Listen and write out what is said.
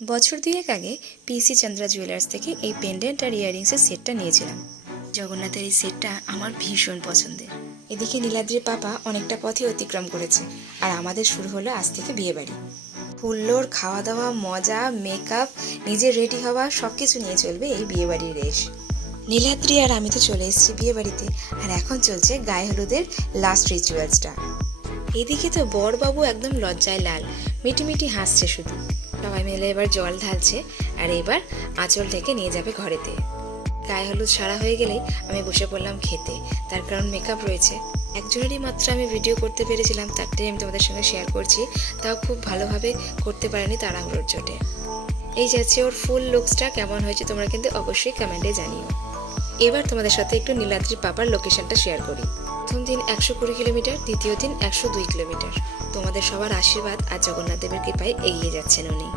বছর দুয়েক আগে পিসি চন্দ্রা জুয়েলার্স থেকে এই পেন্ডেন্ট আর ইয়াররিংসের সেটটা নিয়েছিলাম। জগন্নাথের এই সেটটা আমার ভীষণ পছন্দের। এদিকে নীলাদ্রির পাপা অনেকটা পথে অতিক্রম করেছে, আর আমাদের শুরু হলো আজ থেকে বিয়েবাড়ি। হুল্লোর, খাওয়া দাওয়া, মজা, মেকআপ, নিজের রেডি হওয়া সব কিছু নিয়ে চলবে এই বিয়েবাড়ির রেশ। নীলাদ্রি আর আমি তো চলে এসেছি বিয়েবাড়িতে, আর এখন চলছে গায়ে হলুদের লাস্ট রিচুয়ালসটা। এদিকে তো বরবাবু একদম লজ্জায় লাল, মিটিমিটি হাসছে শুধু। সবাই মিলে এবার জল ঢালছে, আর এবার আঁচল থেকে নিয়ে যাবে ঘরেতে। গায়ে হলুদ সারা হয়ে গেলেই আমি বসে পড়লাম খেতে, তার কারণ মেকআপ রয়েছে। একজনেরই মাত্র আমি ভিডিও করতে পেরেছিলাম, তারটাই আমি তোমাদের সঙ্গে শেয়ার করছি। তাও খুব ভালোভাবে করতে পারিনি তাড়াহুড়োর চোটে। এই যাচ্ছে ওর ফুল লুকসটা কেমন হয়েছে তোমরা কিন্তু অবশ্যই কমেন্টে জানিও। এবার তোমাদের সাথে একটু নীলাদ্রির পাপার লোকেশনটা শেয়ার করি। প্রথম দিন 120 কিলোমিটার, দ্বিতীয় দিন 102 কিলোমিটার। তোমাদের সবার আশীর্বাদ আর জগন্নাথ দেবের কৃপায় এগিয়ে যাচ্ছেন উনি।